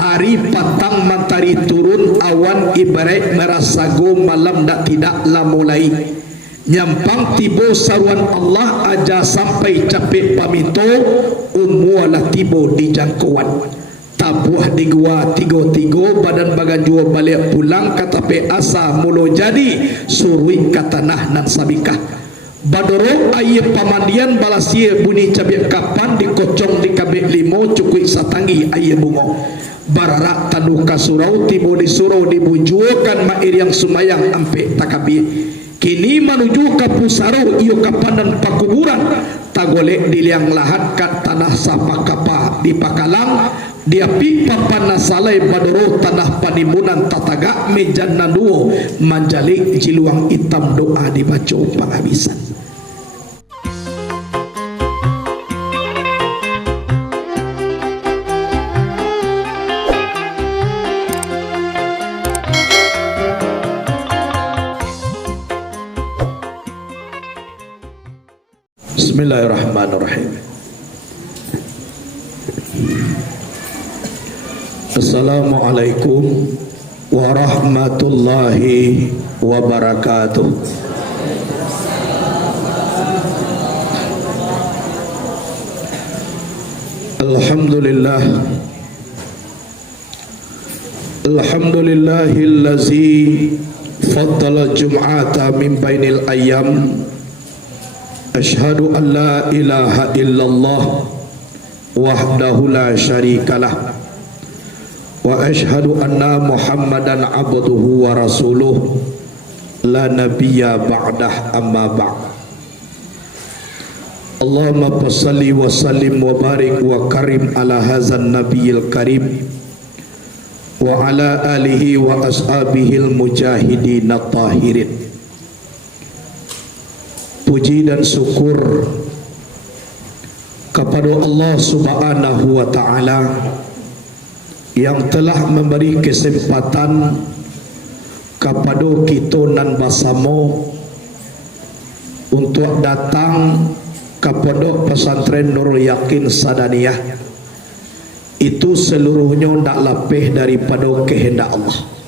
Ari patang matahari turun, awan ibarat merasago, malam dak tidak lah mulai. Nyampang tibo saruan Allah aja sampai capek pamito, umualah tibo di jangkauan. Tabuah di gua tigo-tigo, badan bagan jua balik pulang, kata pe asa mulo jadi, surui kata nah nan sabikah. Badoro aye pamandian balasie bunyi cabik kapan, dikocong di kabik limo, cukui satangi aye bungo. Bararak taduh kasurau, tibo disurau dibujuakan mair yang sumayang ampe takabi. Kini menuju ke pusaro iyo kapanan pakuburan, tagolek di liang lahat kat tanah sapa kapa di pakalang, dia pipa panasalai badoro tanah panimunan tataga mejan naduo manjalik jiluang hitam doa dibaca penghabisan. Bismillahirrahmanirrahim. Assalamualaikum warahmatullahi wabarakatuh. Alhamdulillah, alhamdulillahillazi faddala jum'ata min bainil ayyam. Ashhadu an la ilaha illallah wahdahu la syarikalah wa ashhadu anna Muhammadan abduhu wa rasuluh la nabiyya ba'dah, amma ba'd. Allahumma salli wa sallim wa barik wa karim ala hazan nabiyil karim wa ala alihi wa ashabihil mujahidin at-tahirin. Puji dan syukur kepada Allah Subhanahu wa ta'ala yang telah memberi kesempatan kepada kita nan basamo untuk datang kepada pesantren Nurul Yakin Sadaniyah. Itu seluruhnya tidak lebih daripada kehendak Allah.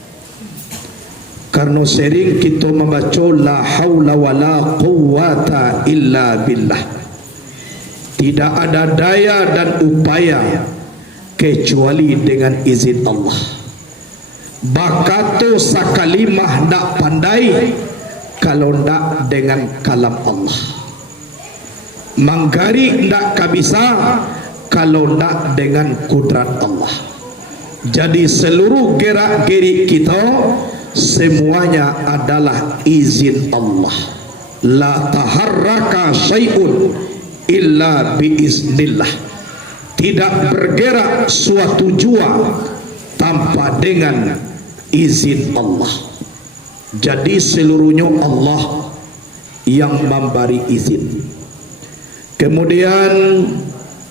Karena sering kita membaca la haula wa la quwwata illa billah. Tidak ada daya dan upaya kecuali dengan izin Allah. Bakato sakalimah ndak pandai kalau ndak dengan kalam Allah. Manggari ndak kabisa kalau ndak dengan kudrat Allah. Jadi seluruh gerak-gerik kita semuanya adalah izin Allah. La taharraka syai'un illa biiznillah. Tidak bergerak suatu jua tanpa dengan izin Allah. Jadi seluruhnya Allah yang memberi izin. Kemudian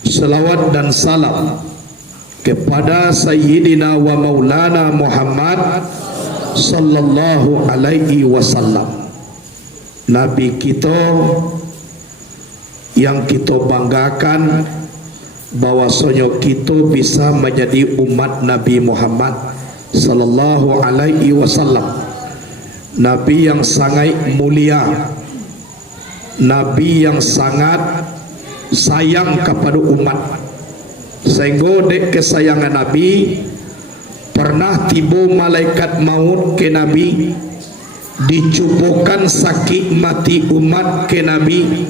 selawat dan salam kepada Sayyidina wa Maulana Muhammad sallallahu alaihi wasallam, Nabi kita yang kita banggakan bahwasanya kita bisa menjadi umat Nabi Muhammad sallallahu alaihi wasallam. Nabi yang sangat mulia, Nabi yang sangat sayang kepada umat, sehingga dek kesayangan Nabi pernah tiba malaikat maut ke Nabi, dicubukan sakit mati umat ke Nabi.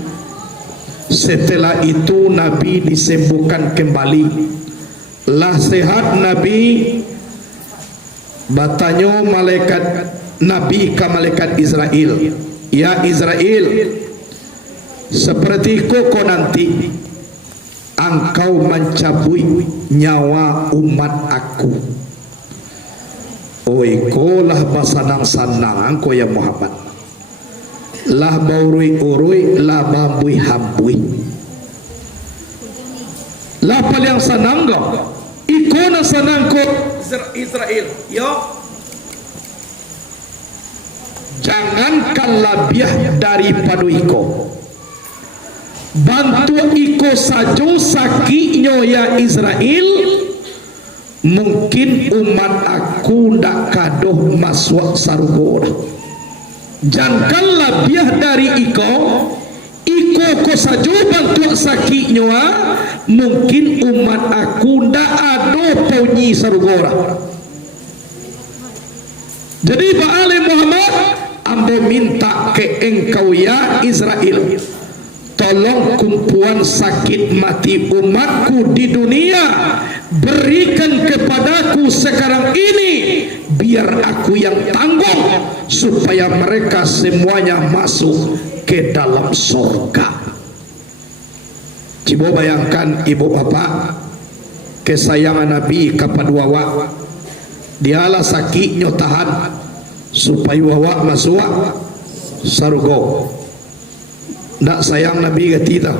Setelah itu Nabi disembuhkan kembali, lah sehat Nabi. Batanya malaikat Nabi ke malaikat Israel, ya Israel, seperti kau nanti engkau mencabui nyawa umat aku. Oi kolah basanang-sanang engkau ya Muhammad, lah baurui-urui, lah bambui-hambui, lah paling sanang kau ikona sanang kau Israel. Yo, jangankan labiah daripada iko, bantu iko saja sakitnya ya Israel, mungkin umat aku ndak kadoh masuk sarga. Jangkalah biah dari iko ko sajo bantu sakitnya, mungkin umat aku ndak ado punyi sarga. Jadi Ba'ali Muhammad, ambo minta ke engkau ya Israel, tolong kumpulan sakit mati umatku di dunia berikan kepadaku sekarang ini, biar aku yang tanggung supaya mereka semuanya masuk ke dalam surga. Coba bayangkan ibu bapak kesayangan Nabi kepada wawa, dialah sakitnya tahan supaya wawa masuk surga. Ndak sayang Nabi ke tidak?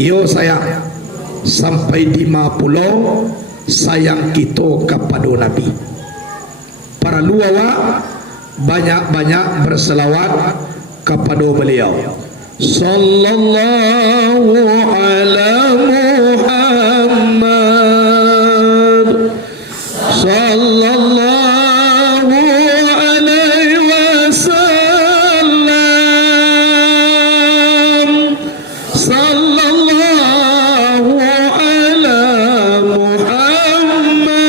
Iyo sayang. Sampai di Mapulau sayang kita kepada Nabi. Para luawa banyak-banyak berselawat kepada beliau. Sallallahu ala Muhammad, sallallahu alaihi wasallam, sallallahu ala Muhammad,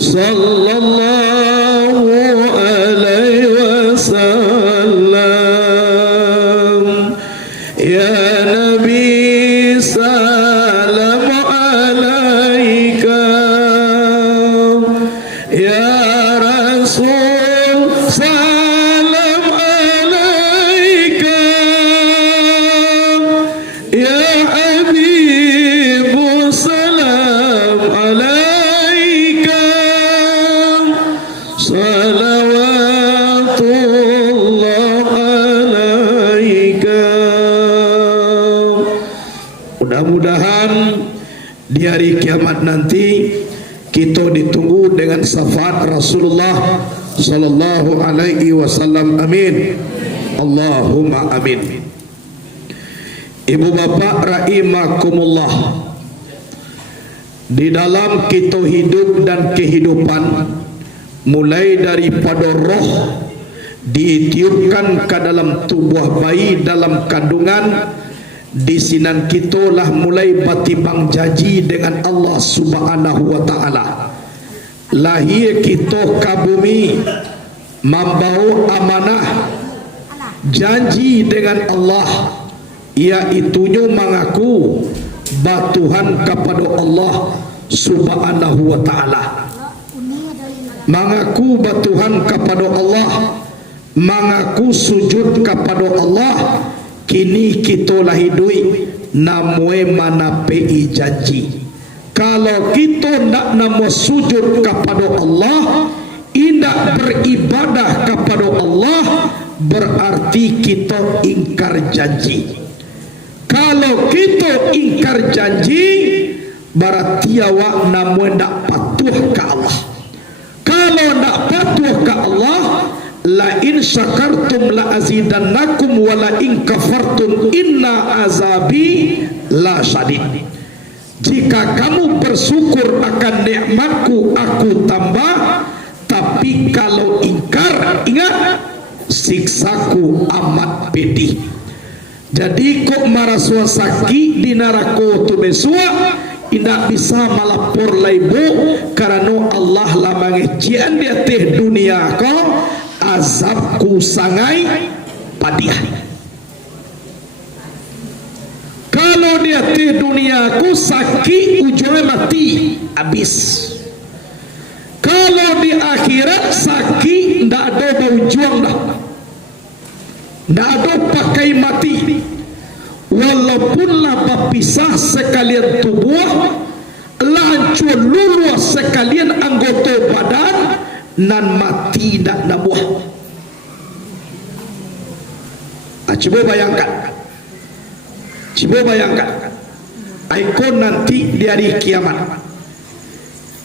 sallallahu alaihi wasallam. Ya Nabi salam alaika, ya Rasul salam alaika, ya Habibu salam alaika, salawatullah alaika. Mudah-mudahan di hari kiamat nanti kita ditunggu dengan syafaat Rasulullah sallallahu alaihi wasallam. Amin. Allahumma amin. Ibu bapak rahimakumullah, di dalam kita hidup dan kehidupan, mulai daripada roh ditiupkan ke dalam tubuh bayi dalam kandungan, di sinan kita lah mulai batimbang janji dengan Allah Subhanahu wa taala. Lahir kita ke bumi membawa amanah janji dengan Allah, iaitunya mengaku batuhan kepada Allah Subhanahu wa taala. Mengaku batuhan kepada Allah, mengaku sujud kepada Allah. Kini kita lah hidup namwe mana pei janji. Kalau kita nak nama sujud kepada Allah, tidak beribadah kepada Allah, berarti kita ingkar janji. Kalau kita ingkar janji, berarti awak namwe nak patuh ke Allah. Kalau nak patuh ke Allah, la in syakartum la azidannakum wa la in kafartum inna azabi la syadid. Jika kamu bersyukur akan nikmatku, aku tambah. Tapi kalau ingkar, ingat, siksaku amat pedih. Jadi kok marasua sakit di neraka tu besua, tidak bisa melapor laibu, karena Allah lah mengecian di atas dunia kau, azabku sangai padiah. Kalau di atas dunia ku sakit ujungnya mati habis. Kalau di akhirat sakit ndak ada ujung dah, ndak ada pakai mati. Walaupun lah berpisah sekalian tubuh, lancur lulus sekalian anggota badan, nan mati ndak nabuh. Coba bayangkan, ikon nanti di hari kiamat,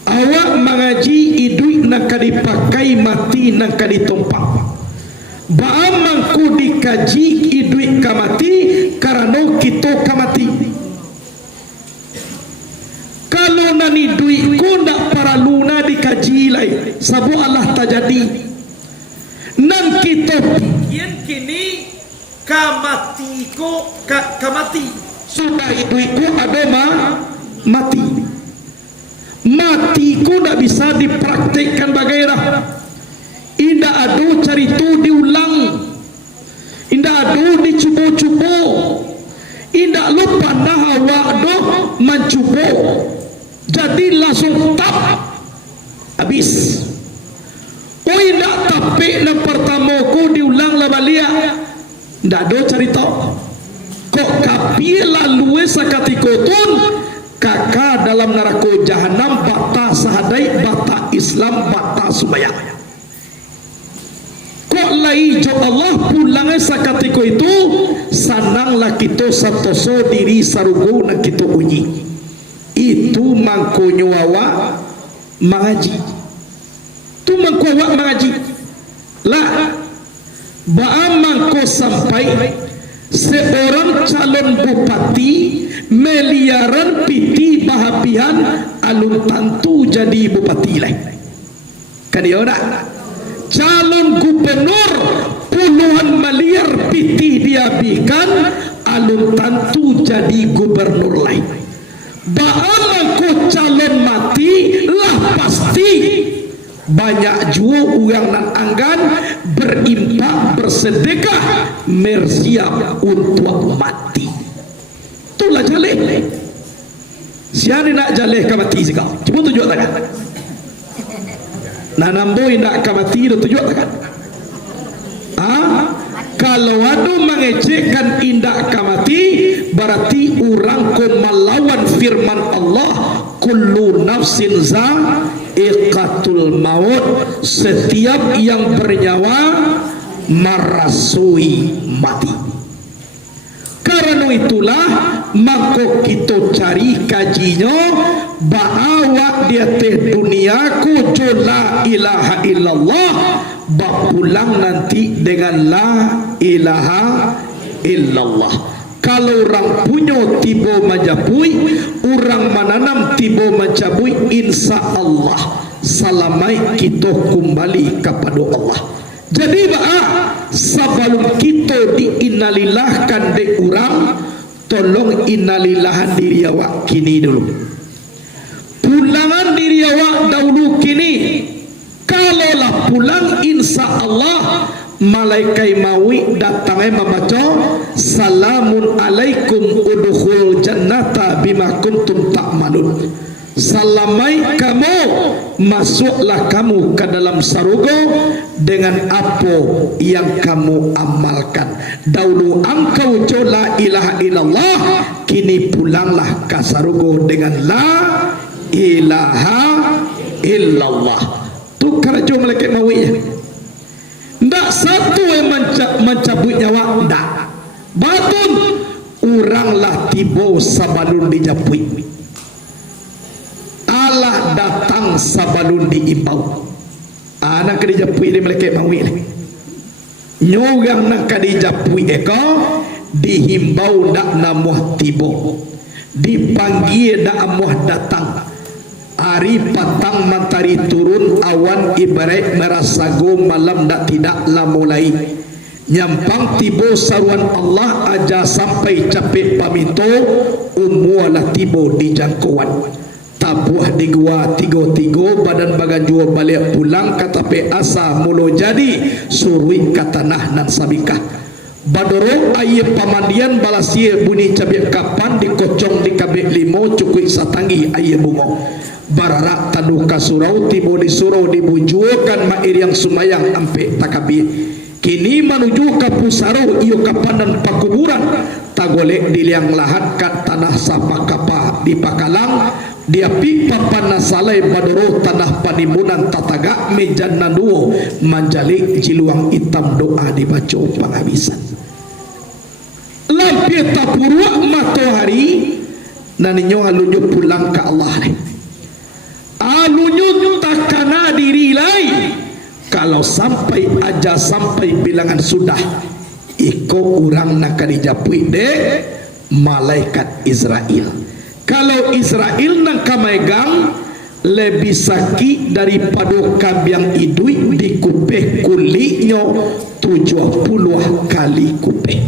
awak mengaji hidup nak dipakai, mati nak ditompak. Baamangku dikaji hidup kamati, karena kita kamati. kalau nani duit ko ndak perlu na dikaji lai sabu Allah tajadi nan kita pikian kini kamati ko kamati sudah duit ko ada mati ko ndak bisa dipraktekkan bagaimana indah adu cari tu diulang indah adu dicubo-cubo indah lupa nah wakdo mencubo jadi langsung tap habis oh indah tapi na pertama ko diulang lah balia indah adu cari tahu kok kapi lalu sakatiko kakak dalam neraka jahanam bata sahadai bata Islam bata subayang kok lai jo Allah pulangnya sakatiko itu sananglah kita satoso diri sarugo na kita uji itu mangkonyo awak mengaji tu mangko awak mengaji lah baamang ko sampai seorang calon bupati miliaran piti bahapian alun tantu jadi bupati lain kan dia nak calon gubernur puluhan miliar piti dihabiskan alun tantu jadi gubernur lain ba'al ko calon mati lah pasti banyak juga orang nan anggan berimpak bersedekah bersiap untuk mati itulah jaleh siapa nak jaleh ke mati juga cuba tunjuk tangan nah namboi nak ke mati itu tunjuk tangan kalau ada mengecekkan indak ke mati berarti orang ko melawan firman Allah kullu nafsin za'iqatul maut setiap yang bernyawa merasui mati karena itulah maka kita cari kajinya bahwa dia teh dunia ku la ilaha illallah bapulang nanti dengan la ilaha illallah kalau orang punya tiba majapui orang menanam tiba majapui insya Allah salamai kita kembali kepada Allah jadi sebelum kita diinalilahkan de orang tolong inalilahan diri awak kini dulu pulangan diri awak dahulu kini kalaulah pulang insya Allah malaikat mawi datangnya membaca salamun alaikum udkhul jannata bima kuntum ta'malun salamai kamu masuklah kamu ke dalam surga dengan apa yang kamu amalkan dahulu engkau la ilaha illallah kini pulanglah ke surga dengan la ilaha illallah tu kerja malaikat mawi ndak satu yang mencabut nyawa ndak batun oranglah tiba sabalun dijapui Allah datang sabalun diimbau anak dijapui di malaikat mawi nyogang nak dijapui eko dihimbau ndak namuh tiba dipanggil ndak amuh datang hari patang matahari turun awan ibarat merasago malam dak tidak lah mulai nyampang tibo saruan Allah aja sampai capek pamito umualah tibo di jangkauan tabuh di gua tigo badan bagan jua balik pulang kata pe asa mulo jadi surui kata nah nan sabikah badoro aye pamandian balasie bunyi cabe kapan dikocong di kabek limo cukui satangi aye bungo bararak taduh kasurau tibo di surau dibujukan mair yang sumayang ampe takabi kini menuju ke pusaro iyo kapanan pakuburan tagolek di liang lahat kat tanah sapa kapa di pakalang dia pipa panasalai badoro tanah panimunan tataga mejan naduo manjalik jiluang hitam doa dibaca penghabisan lampir tapurua matahari naninyo alunyo pulang ke Allah alunyo takana diri lain kalau sampai aja sampai bilangan sudah iko orang nak dijapui de malaikat Israel Kalau Israel nang kamegang lebih sakit daripada kambing idui dikupeh kulitnya 70 kali kupeh.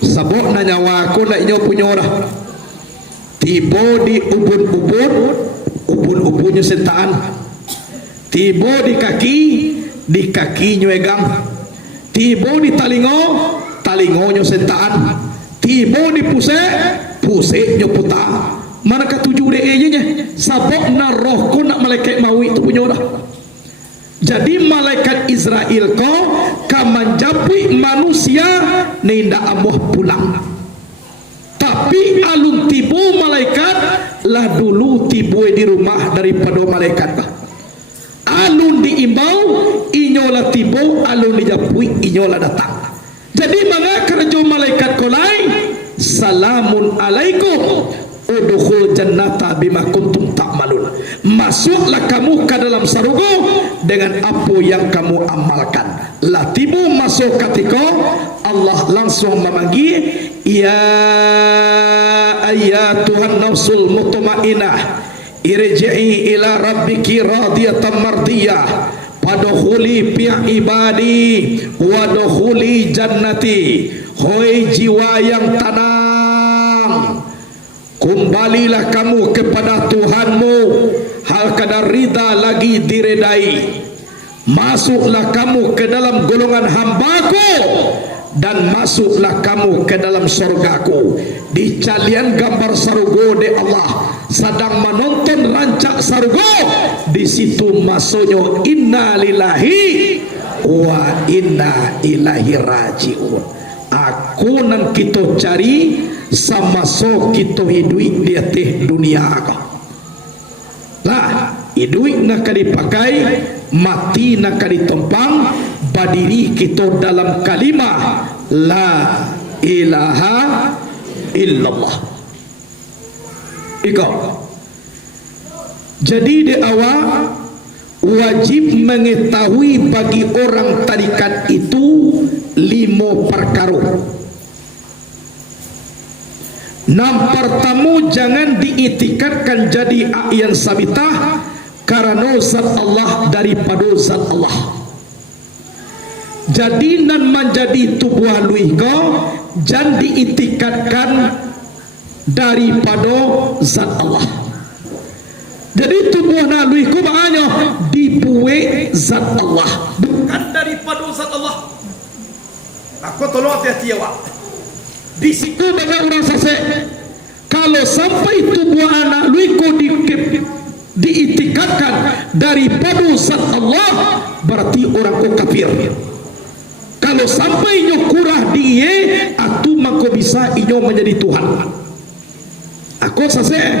Sabok na nyawa ko na inyo punya orang tibo di ubun-ubunnya sentaan, tibo di kaki nyegang, tibo di talingonyo sentaan, tibo di pusenya puta. Mana ketujuh nya sabok na roh ko nak malaikat mawi itu punya orang. Jadi malaikat Israel ko kamanjapui manusia ninda amoh pulang. Tapi alun tibu malaikat lah dulu tibu di rumah daripada malaikat. Alun diimbau inyola tibu, alun dijapui inyola datang. Jadi maka kerja malaikat kolai salamun alaikum udkhul jannata bima kuntum ta'malun. Masuklah kamu ke dalam surga dengan apa yang kamu amalkan. Lah tibu masuk ketika Allah langsung memanggil, ya ayyatuhan nafsul mutmainnah irji'i ila rabbiki radiyatan mardiyah fadkhuli fi ibadi wadkhuli jannati. Hoi jiwa yang tenang, kembalilah kamu kepada Tuhanmu hal kadar rida lagi diredai. Masuklah kamu ke dalam golongan hambaku dan masuklah kamu ke dalam surgaku. Di calian gambar surga de Allah sedang menonton rancak surga. Di situ masuknya inna lillahi wa inna ilaihi rajiun. Aku nan kita cari sama so kita hidup di atas dunia kau. Lah hidup nak dipakai, mati nak ditompang, berdiri kita dalam kalimah la ilaha illallah. Iko. Jadi di awal wajib mengetahui bagi orang tarikat itu 5 perkara. Pertama, jangan diitikadkan jadi a'yan sabitah karena zat Allah daripada zat Allah. Jadi nan menjadi tubuh lui kau jangan diitikadkan daripada zat Allah. Jadi tubuh lui kau maknanya dibuat zat Allah, bukan daripada zat Allah. Aku tolong hati-hati awak. Di situ banyak orang sasek. Kalau sampai tubuh anak luiko diitikadkan daripada zat Allah, berarti orang ko kafir. Kalau sampai inyo kurah dia, atu mako bisa inyo menjadi Tuhan. Aku sasek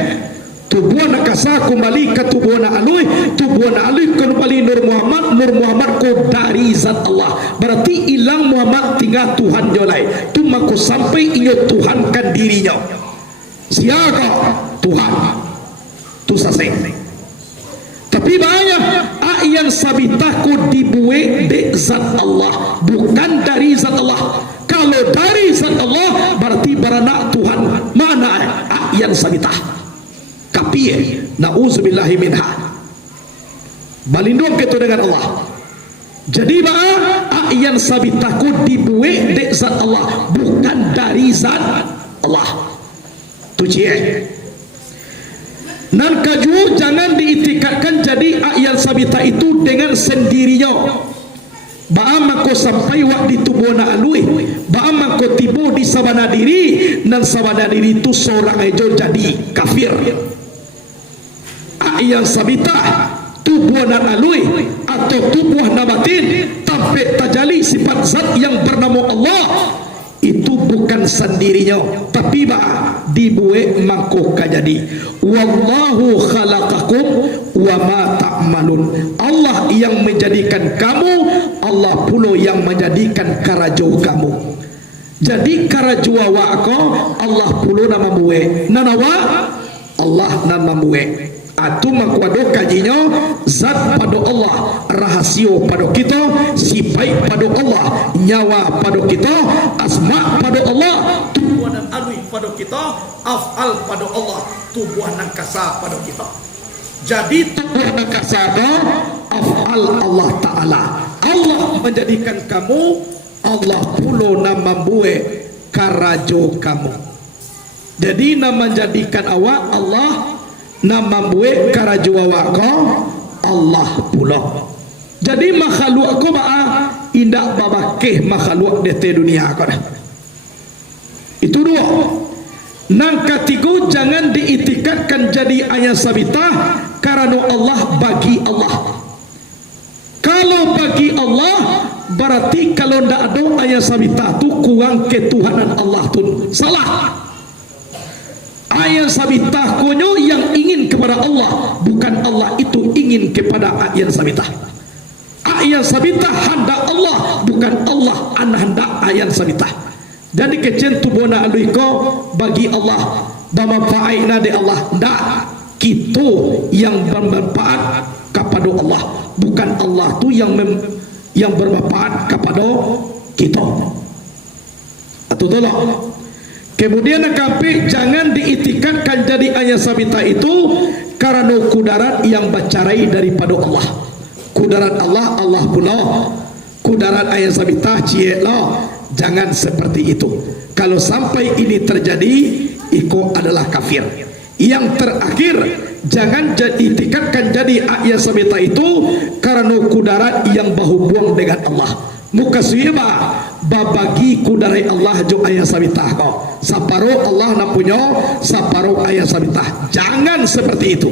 tubuh anak kasa kembali ke tubuh anak alui kembali Nur Muhammad ko dari zat Allah. Berarti hilang Muhammad tinggal Tuhan jolai. Tu mako sampai inyo Tuhankan dirinya. Siapa Tuhan? Tu saseng. Tapi banyak a'yan sabitahku dibuat di zat Allah, bukan dari zat Allah. Kalau dari zat Allah berarti beranak Tuhan. Mana a'yan sabitah? Kapie, na'udzubillahi minha. Balindung kita dengan Allah. Jadi a'yan sabitahku dibuat di zat Allah, bukan dari zat Allah. Tujuh. Nan kaju jangan diitikadkan jadi a'yan sabitah itu dengan sendirinya. Ba'am ko sampai waktu tubuh na alui, ba'am ko tibu di sabana diri, dan sabana diri itu seorang ejo jadi kafir. A'yan sabitah tubuh na alui atau tubuh na batin tapi tajali sifat zat yang bernama Allah itu bukan sendirinya, tapi dibuat mangkok jadi. Wallahu khalaqakum wa ma ta'malun. Allah yang menjadikan kamu, Allah pula yang menjadikan karajo kamu. Jadi karajo awak Allah pula nama buat. Nanawa Allah nama buat. Atu mengkuado kajinya zat pada Allah, rahasio pada kita, sifat pada Allah, nyawa pada kita, asma pada Allah. nan alui pada kita, af'al pada Allah, tubuh nan kasar pada kita. Jadi tubuh nan kasar af'al Allah Ta'ala. Allah menjadikan kamu, Allah pulo nan membuat karajo kamu. Jadi nak menjadikan awak Allah, nak membuat karajo awak kau Allah pula. Jadi makhluk aku maaf indak babakeh makhluk di dunia kau dah. Itu dua. Nang ketiga, jangan diitikadkan jadi ayat sabitah karena Allah bagi Allah. Kalau bagi Allah berarti kalau ndak ada ayat sabitah tu kurang ketuhanan Allah tu. Salah. Ayat sabitah konyo yang ingin kepada Allah, bukan Allah itu ingin kepada ayat sabitah. Ayat sabitah hendak Allah, bukan Allah an hendak ayat sabitah. Jadi kecen tubona aluiko bagi Allah, bermanfaatna di Allah. Ndak, kita yang bermanfaat kepada Allah, bukan Allah tu yang bermanfaat kepada kita. Atau tolong. Kemudian kapi jangan diitikadkan jadi ayat sabitah itu karena kudarat yang bercarai daripada Allah. Kudarat Allah, Allah pula. Kudarat ayat sabitah cieklah. Jangan seperti itu. Kalau sampai ini terjadi, iko adalah kafir. Yang terakhir, jangan diitikadkan jadi ayat sabitah itu karena kudarat yang berhubung dengan Allah. Muka suiba babagi kudarai Allah jo ayat sabitah kau. Saparo Allah nak punya, saparo ayat sabitah. Jangan seperti itu.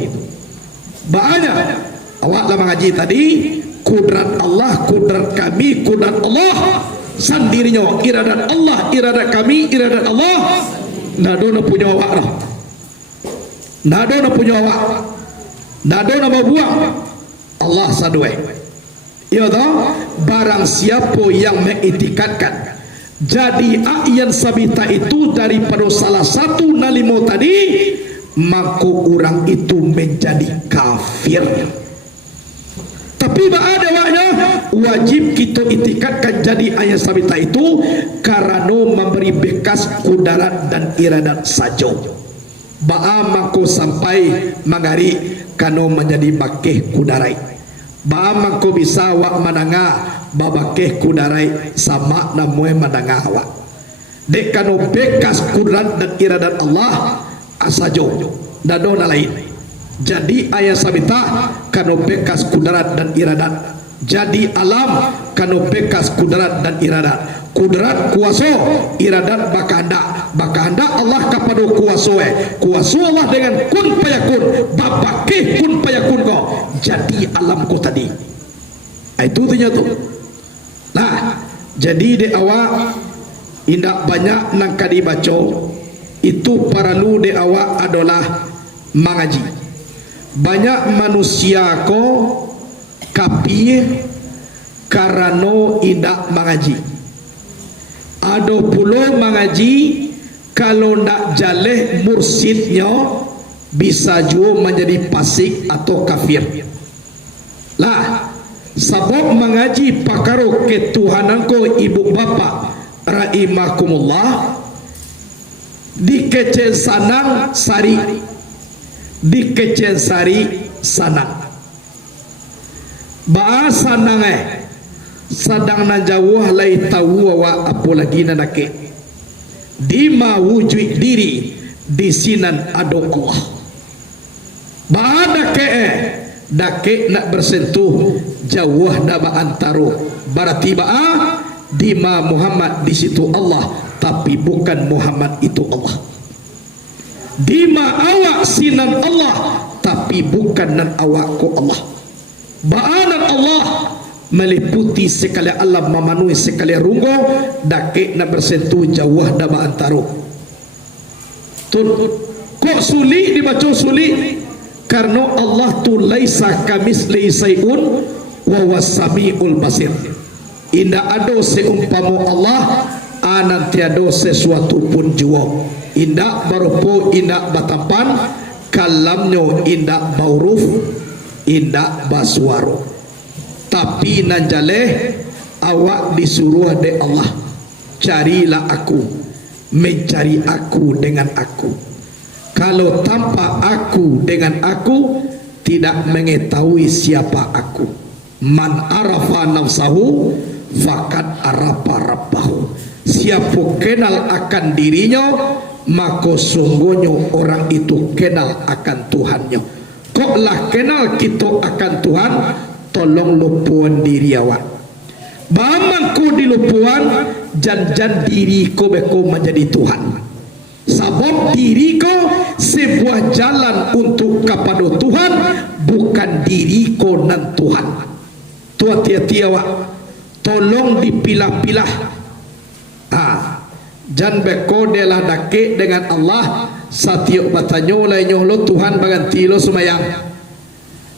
Banyak awak lama ngaji tadi, kudrat Allah, kudrat kami, kudrat Allah sendirinya. Iradat Allah, iradat kami, iradat Allah. Nado nak punya awak lah. Nado nak punya awak. Nado nak buang. Allah sadue. Ya toh, barang siapa yang mengitikadkan jadi ayat sabitah itu daripada salah satu nalimo tadi, maka orang itu menjadi kafir. Tapi ada waknya wajib kita itikadkan jadi ayat sabitah itu karena memberi bekas kudarat dan iradat saja. Ba'a maka sampai mangari kano menjadi bakeh kudarai. Ba mangko bisa wak mananga babakeh kudarai sama namue mananga awak. Dek kano bekas kudrat dan iradat Allah asajo dadona lain. Jadi ayat sabitah kano bekas kudrat dan iradat. Jadi alam kano bekas kudrat dan iradat. Kudrat kuasa, iradat bakanda. Bakanda Allah kepada kuasoe. Kuasa Allah dengan kun payakun. Babakeh kun payakun ko. Jadi alam ko tadi. Itu artinya tu. Nah, jadi di awak indak banyak nang kadi baca. Itu perlu di awak adalah mengaji. Banyak manusia ko kapi karena indak mengaji. Ada pula mengaji kalau ndak jaleh mursidnya bisa juga menjadi fasik atau kafir. Lah, sebab mengaji pakaro ketuhanan ko ibu bapa rahimakumullah dikecen sanang sari, dikecen sari sanang. Bahasa nangai sadang na jawah lai tahu wa apa lagi nanake di mawujud diri di sinan ada Allah. Baada ke dake nak bersentuh jauh daba antaro berarti ba di ma Muhammad di situ Allah tapi bukan Muhammad itu Allah. Di ma awak sinan Allah tapi bukan nan awakku Allah. Baanan Allah meliputi sekali alam, memenuhi sekali runggo, dake nak bersentuh jauh daba antaro. Kok sulit dibaca sulit? Karena Allah tu laisa kamisli sayun wa wasamiul basir. Indah ada seumpama Allah, anan tiada sesuatu pun jua. Indah berupa, indah batampan, kalamnya indah bauruf, indah baswaro. Tapi nanjaleh awak disuruh de Allah, carilah aku mencari aku dengan aku. Kalau tanpa aku dengan aku, tidak mengetahui siapa aku. Man arafa nafsahu faqad arafa rabbahu. Siapa kenal akan dirinya, maka sungguhnya orang itu kenal akan Tuhannya. Koklah kenal kita akan Tuhan, tolong lupuan diri awak. Bamang ko dilupuan, jangan diri ko beko menjadi Tuhan. Sebab diri ko sebuah jalan untuk kepada Tuhan, bukan diri ko nan Tuhan. Tu hati-hati awak, tolong dipilah-pilah. Jangan beko delah dake dengan Allah. Satiok batanyo lainyo lo Tuhan baganti lo sumayang.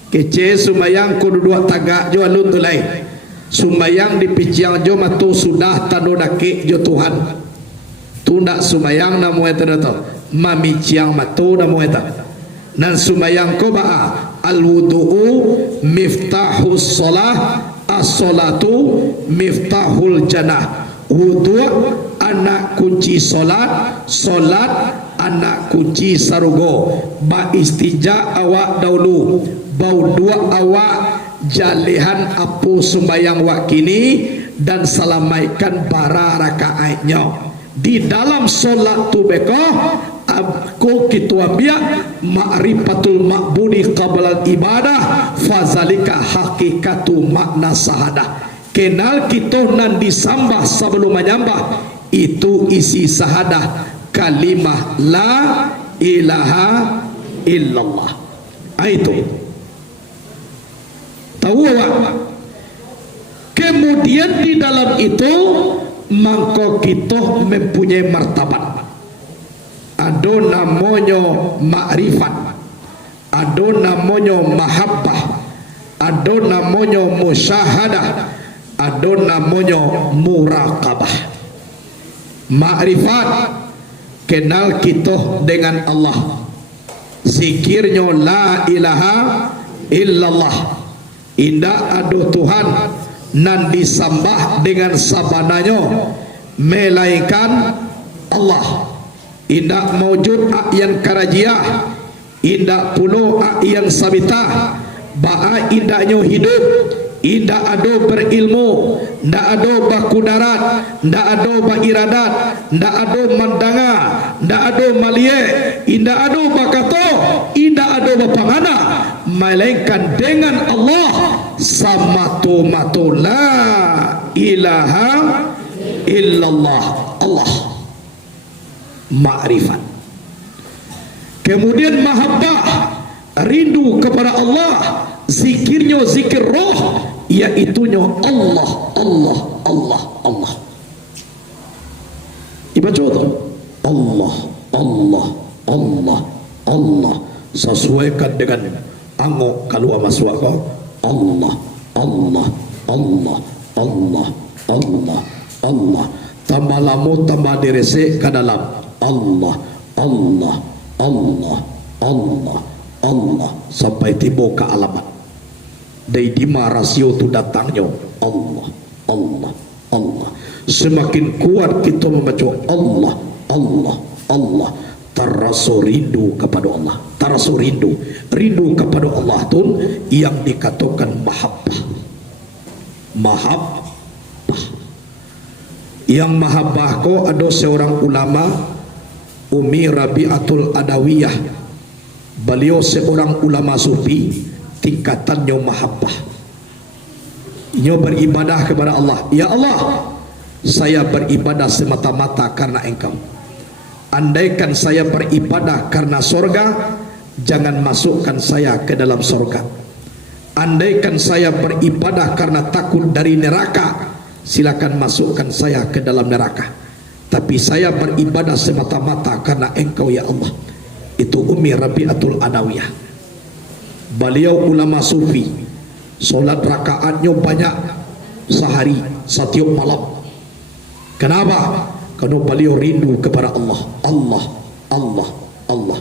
Kece sumayang kudu dua tagak jo alun tulai. Sumayang di piciang jo matu sudah tado dake jo Tuhan. Tunda sumayang namu eta to. Mami ciang matu namu eta. Nan sumayang ko ba al wudu'u miftahus shalah, as-salatu miftahul jannah. Wudu' anak kunci solat, solat anak kunci sarugo. Ba istija awak dahulu, bau dua awak jalihan apu sembayang wakini dan salamaikan para rakaatnya. Di dalam solat tu bekoh aku kitua biak ma'rifatul ma'budi qabla ibadah fazalika hakikatu makna sahadah. Kenal kita nan disambah sebelum menyambah, itu isi sahadah kalimah la ilaha illallah. Itu tahu apa? Kemudian di dalam itu maka kita mempunyai martabat. Ada namanya ma'rifat, ada namanya mahabbah, ada namanya musyahadah, ada namanya muraqabah. Ma'rifat, kenal kita dengan Allah, zikirnya la ilaha illallah. Indah ada Tuhan nan disambah dengan sabananya melainkan Allah. Indah mawjud yang karajiah, indah puno yang sabitah. Ba'a indahnya hidup, indah ada berilmu, ndak ada bakudarat, ndak ada bairadat, ndak ada mandanga, ndak ada malie, indah ada bakato, indah ada bapangana, melainkan dengan Allah samatu-matu la ilaha illallah. Allah ma'rifat. Kemudian mahabbah, rindu kepada Allah, zikirnya zikir roh, iaitunya Allah, Allah, Allah, Allah. Dibaca tu Allah, Allah, Allah, Allah, sesuaikan dengan angok kalau masuk kau. Allah, Allah, Allah, Allah, Allah, Allah. Tambah lamu tambah direse ke dalam Allah, Allah, Allah, Allah, Allah, sampai tiba ke alamat. Dari dima rasio tu datangnya Allah, Allah, Allah. Semakin kuat kita membaca Allah, Allah, Allah, terasa rindu kepada Allah, terasa rindu kepada Allah tu yang dikatakan mahabbah. Mahabbah. Yang mahabbah ko ada seorang ulama, Umi Rabi'atul Adawiyah. Beliau seorang ulama sufi, tingkatannya mahabbah. Ia beribadah kepada Allah. Ya Allah, saya beribadah semata-mata karena Engkau. Andaikan saya beribadah karena sorga, jangan masukkan saya ke dalam sorga. Andaikan saya beribadah karena takut dari neraka, silakan masukkan saya ke dalam neraka. Tapi saya beribadah semata-mata karena Engkau ya Allah. Itu Umi Rabi'atul Adawiyah. Beliau ulama sufi, solat rakaatnya banyak sehari, setiap malam. Kenapa? Karena beliau rindu kepada Allah, Allah, Allah, Allah.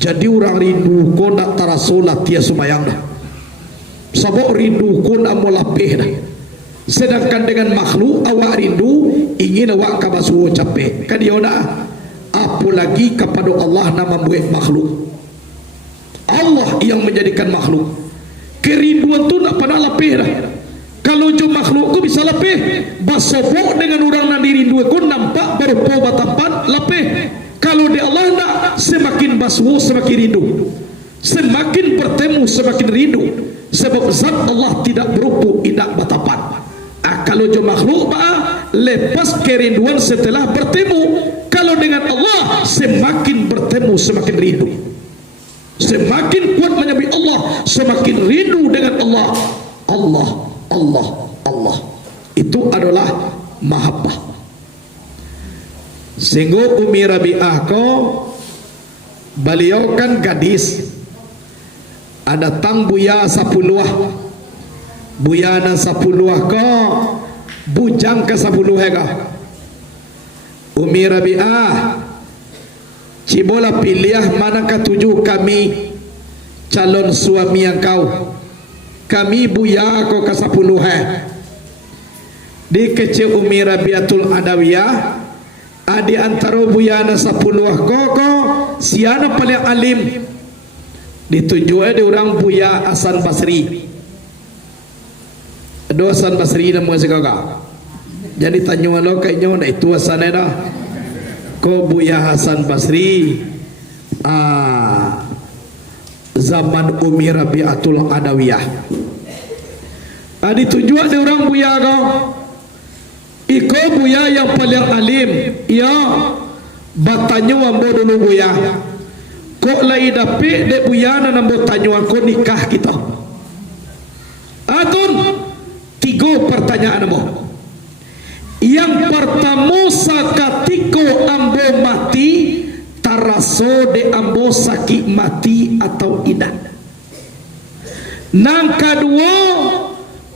Jadi orang rindu kau nak tara solat dia sembahyang dah. Sebab rindu kau nak melapih dah. Sedangkan dengan makhluk awak rindu, ingin awak kabasuo capek. Kan dia dah. Apalagi kepada Allah nama membuat makhluk. Allah yang menjadikan makhluk. Kerinduan tu nak pada lepih dah. Kalau jo makhluk ku bisa lepih, basobok dengan orang nak dirindu ku nampak berupa batapan lepih. Kalau di Allah nak, semakin basuh semakin rindu, semakin bertemu semakin rindu. Sebab zat Allah tidak berupa indak batapan. Kalau jo makhluk lepas kerinduan setelah bertemu. Kalau dengan Allah semakin bertemu semakin rindu, semakin kuat menyebut Allah, semakin rindu dengan Allah. Allah, Allah, Allah. Itu adalah mahabbah. Sehingga Umi Rabi'ah ko, beliau kan gadis, ada tang buya sapuluah, buya na sapuluah ko, bujang ke sapuluah ka. Umi Rabi'ah, cibola pilih mana ketujuh kami calon suami yang kau. Kami buya ko ke sapuluah. Di kecil Umi Rabi'atul Adawiyah, di antara buya na sapuluah ko siapa paling alim. Dituju ada orang buya Hasan Basri. Ada Hasan Basri nama segala. Jadi tanya lo kayaknya nak itu Hasan dah. Ko buya Hasan Basri zaman Umi Rabi'atul Adawiyah. Dituju ada orang buya kau. Iko buya yang paling alim. Ya, batanya wambo dulu buya. Kok lai dapik dek buya na nambo tanya ko nikah kita. Atun 3 pertanyaan ambo. Yang pertama sakatiko ambo mati, taraso de ambo sakit mati atau tidak. Nang kedua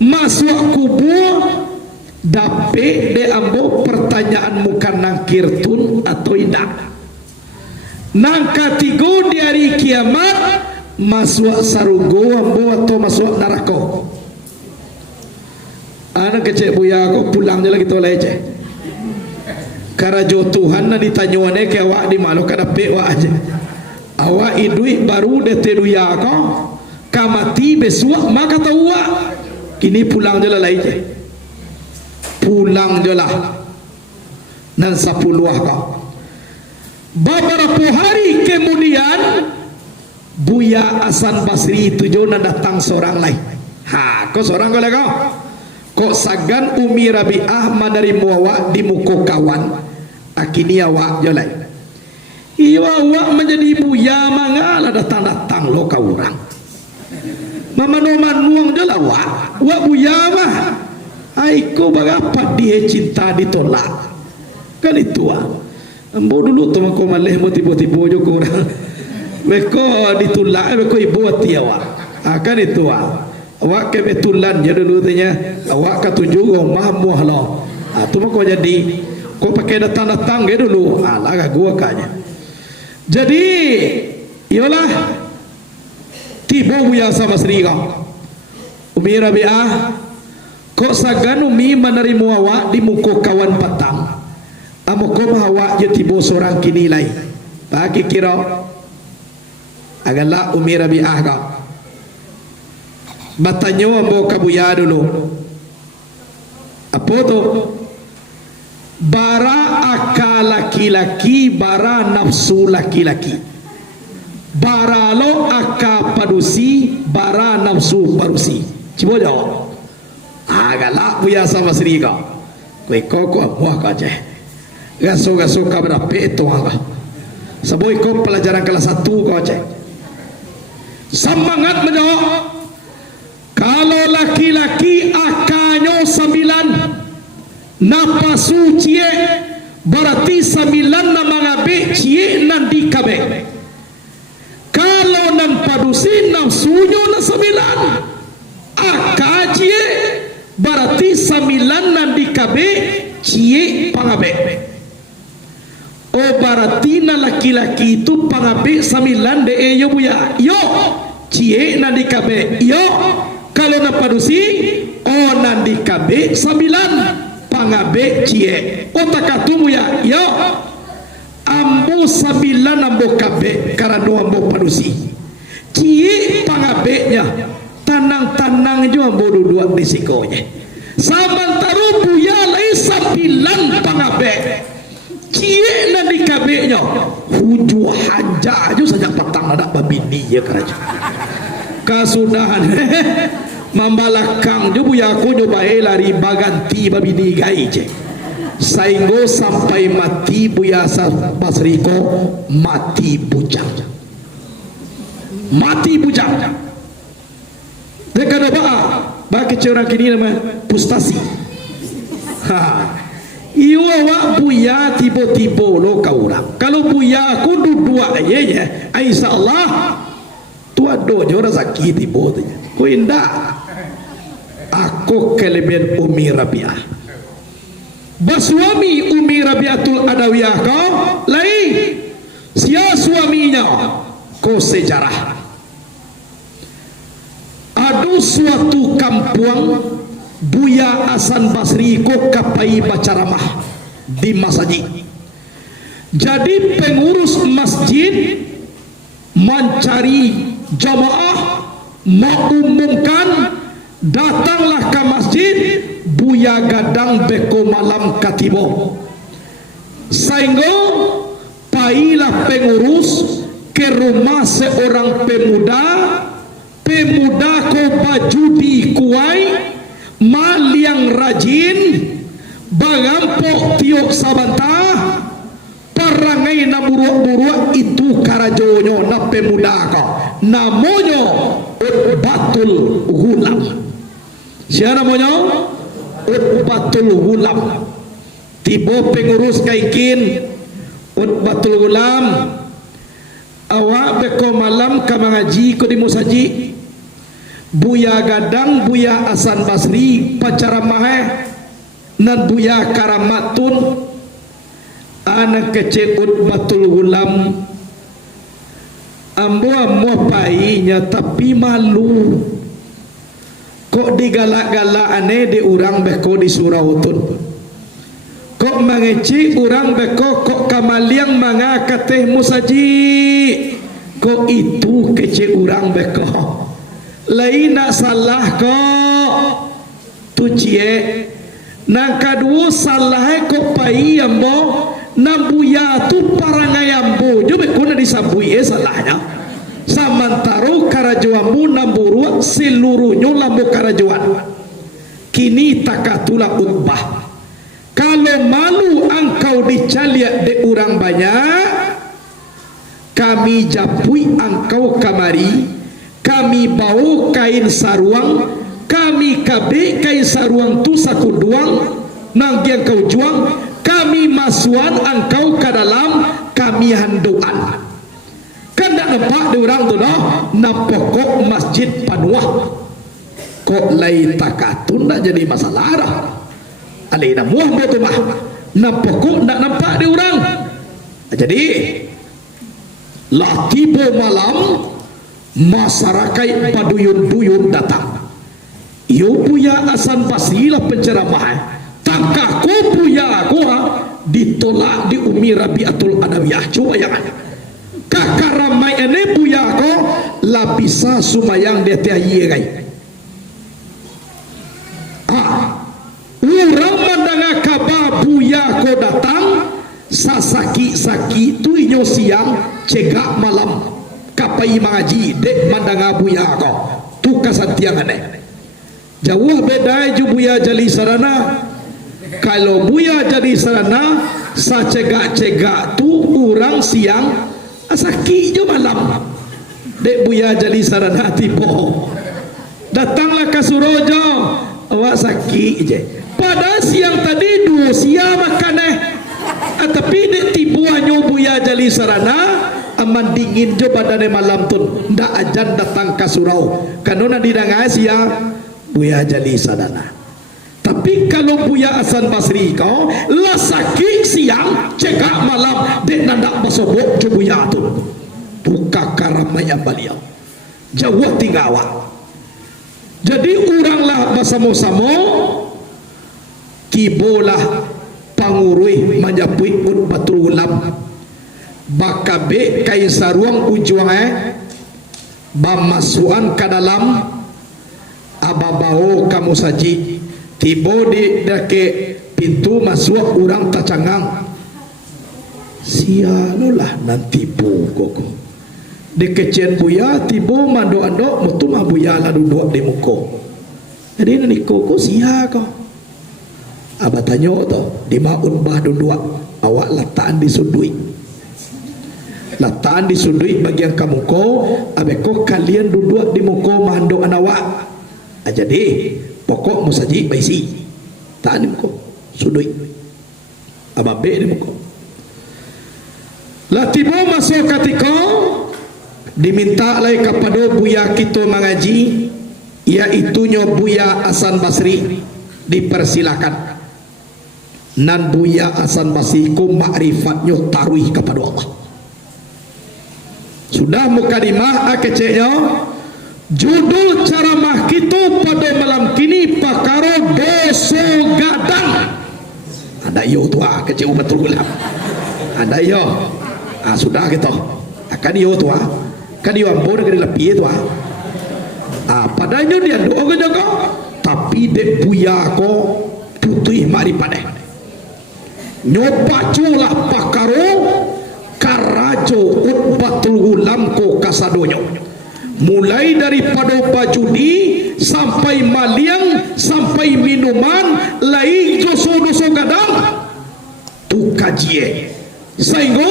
masuk kubur, dapik de ambo pertanyaan muka nangkir tun atau tidak. Nang ketiga di hari kiamat, masuk sarugo ambo atau masuk neraka. Anak kecil buya aku pulang je lagi toleh je. Karena jo Tuhan na ditanyawane ke awak di malu kada pe wa aja. Awak idui baru de teduya ko kamati besua maka tahu wa. Kini pulang je lah je. Pulang je lah. Nan 10 ko. Beberapa hari kemudian buya Hasan Basri itu jo datang seorang lain. Kau seorang kau lego. Kok sagan Umi Rabi'ah madari muawak di muka kawan. Akini awak jolai. Iya awak menjadi buya mangala datang-datang lo kau orang. Mamanuang jola awak. Wak buya mah. Aiko bagapa dia cinta ditolak. Kan itu ambo dulu tu mako maleh mo tibo-tibo jo ko orang. Beko ditolak beko ibu ati awak. Kan itu awak ke betulan je dulu tanya. Awak ketujuh rumah muah lo. Tu mako jadi kau pakai datang-datang ke dulu. Lah gua kanya. Jadi iyalah tiba buya sama Sri kau. Umi Rabi'ah kok sagan Umi menerima awak di muka kawan petang. Amo ko awak je tiba seorang kini lai. Tak kira agaklah Umi Rabi'ah kau. Batanya ambo kabuya dulu. Apa tu? Bara akal laki-laki, bara nafsu laki-laki. Bara lo akal padusi, bara nafsu padusi. Cuba jawab. Agaklah buya sama Sri kau. Kau buah kau je. Gaso-gaso kau berapa itu agak. Sebab kau pelajaran kelas 1 kau je. Semangat menjawab. Kalau laki-laki akanyo 9 napasu cie berarti 9 na mangabe cie nandi kabe. Kalau nan padusi nafsunya na 9 akacie berarti 9 nandi kabe cie pangabe. Oh berarti na laki-laki itu pangabe 9 de yo buya. Yo cie nandi kabe. Yo kalau na padusi onan di kabe sambilan pangabe cie otakatu buya yo ambo sambilan ambo kabe karano ambo panusi cie pangabenya tanang-tanang jo ambo dua risikonya samantaru buya lai sambilan pangabe cie nan di kabenya huju haja aja saja patang ada babini ya karaja kasudahan mambalakang jo buya aku nyoba lari baganti babini gai je sainggo sampai mati buya Basriko mati bujang mereka doa bagi orang kini nama pustasi iwa wa buya tibo-tibo lo kau orang kalau buya aku dua ya insyaallah tua do orang sakit tibo tu ko indah aku kelebihan Umi Rabi'ah bersuami Umi Rabi'atul Adawiyah kau lain sia suaminya ko sejarah ada suatu kampung Buya Hasan Basri ko kapai baca ramah di masjid. Jadi pengurus masjid mencari jamaah mengumumkan datanglah ke masjid Buya Gadang beko malam katibo. Sehingga pailah pengurus ke rumah seorang pemuda ko baju di kuai mal yang rajin bangampok tiok sabantah parangai na buruak-buruak itu karajonyo na pemuda ko namonyo Utbatul Ghulam siapa namanya Utbatul Ghulam tibo pengurus kaikin Utbatul Ghulam awak beko malam ka mengaji ko di musaji Buya Gadang Buya Hasan Basri pacaramah nan Buya Karamatun anak kecil Utbatul Ghulam ambo painya tapi malu kok digalak-galak aneh di urang beko di Surautun kok mengeci urang beko kok kamaliang mangakateh musaji kok itu kecil urang beko lain nak salah kok tu cie nang kadua salah kok pai ambo nang buya tu parangai ambo jo bekuna disabui salahnya samantaro karajuanmu namburu seluruhnya lambo karajuan kini takatulah ubah kalau malu engkau dicaliak de orang banyak kami japui engkau kamari kami bau kain saruang kami kabe kain saruang tu satu duang nang yang kau juang kami masuan engkau ke dalam kami handuan kan tak nampak di orang tu dah nampokok masjid panuah kok lain takatun tak jadi masalah dah alina muah betul mah nampokok tak nampak di orang jadi lah tiba malam masyarakat paduyun-duyun datang yo Buya Hasan Basri lah penceramah tangkaku Buya aku ditolak di Umi Rabi'atul Adawiyah coba yang kakaramai ini Buya aku lah bisa sumayang dia tiayi gai orang mendengar kabar Buya aku datang sasaki-saki tu inyo siang cegak malam kapai mengaji dek mandang Buya ko tu kasantiangan jauh beda ju Buya jali sarana kalau Buya jadi sarana sa cegak-cegak tu orang siang asaki ju malam dek Buya jali sarana tibo datanglah ke Surojo awak sakit je pada siang tadi dua siang makan tapi dek tibo anyo Buya jali sarana aman dingin jo badane malam tu ndak ajan datang ke surau kanona didangai sia Buya jali sadana tapi kalau Buya Hasan Basri kau lah sakit siang cegak malam dek nandak basobok jo Buya tu buka karamaya beliau jauh tinggawa jadi orang lah bersama-sama tibolah pangurui menjapui Batul Ulam bakabe kai saruang ujuang bamasuan ke dalam ababao kamu saji tibo di dake pintu masuk orang tacangang sialulah nanti koko di kecian buya tibo mando ando mutu mabuya la duduk di muko jadi nani koko sia ko abatanyo to di maun bah duduk awak letaan di sudui lataan di sudui bagian kamu ko abeko kalian duduk di muko mando anawak jadi pokok musaji baisi taan di muko sudui ababe di muko latibo masuk ketika diminta lagi kepada buya kita mengaji iaitunya Buya Hasan Basri dipersilakan nan Buya Hasan Basri ku makrifatnya taruh kepada Allah sudah mukadimah akeceknya judul ceramah kita pada malam kini perkara dosa gadang ada yo tua kecil betul lah ada yo sudah gitu akan yo tua kan yo ambo dengan lebih tua padanya dia doa jaga tapi dek buya ko putih mari pada nyoba culah perkara karajo Batul Ulam ko kasadonyo mulai daripada pajudi sampai maliang sampai minuman lain dosa-dosa gadang tu kajie sehingga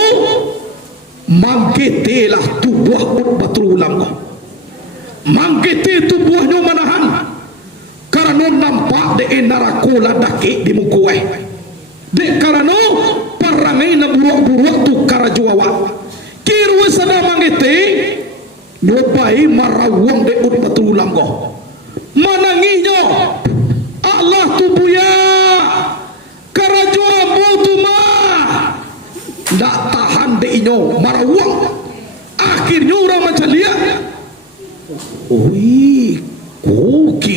mangketelah tubuh Batul Ulam ko mangkete tubuhnya manahan karena nampak de narakola dake di mukuai de karena parangai na buruak-buruak tu karajuawa kiru sana mangete nyobai marawang de Batul Ulam ko mananginya Allah tu buya karajuawa tu mah ndak tahan de inyo marawang akhirnya orang macam lihat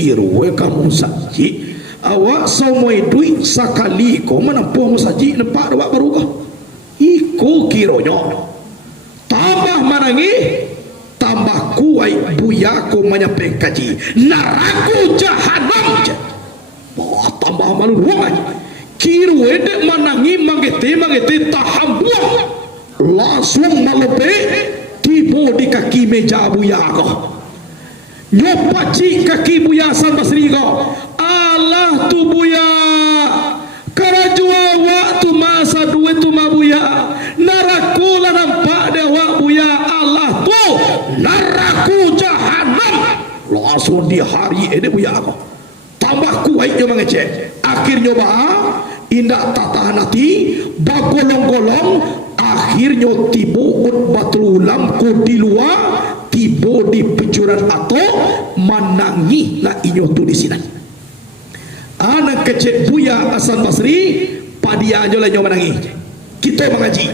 kiru kamu saji awak semua duit sekali kau menampuh saji nampak awak baru kau iku kironya tambah manangi tambah kuai buya ko menyampaikan kaji naraku jahanam tambah malu ruang kiru edek manangi mangete taham buang langsung malepe tibo di kaki meja buya ko nyopaci kaki Buya Hasan Basri ko Allah tu buya karajua waktu masa duit tu ma buya naraku la nampak dia wak buya Allah tu naraku jahanam langsung di hari ini buya ko tambah kuat dia mengecek akhirnya indah tahan hati bagolong-golong akhirnya tibo Batul Ulam ku di luar tibo di penjuran atau manangi lah inyo tu di sini anak kecil Buya Hasan Basri padia aja lah inyo manangi kita mengaji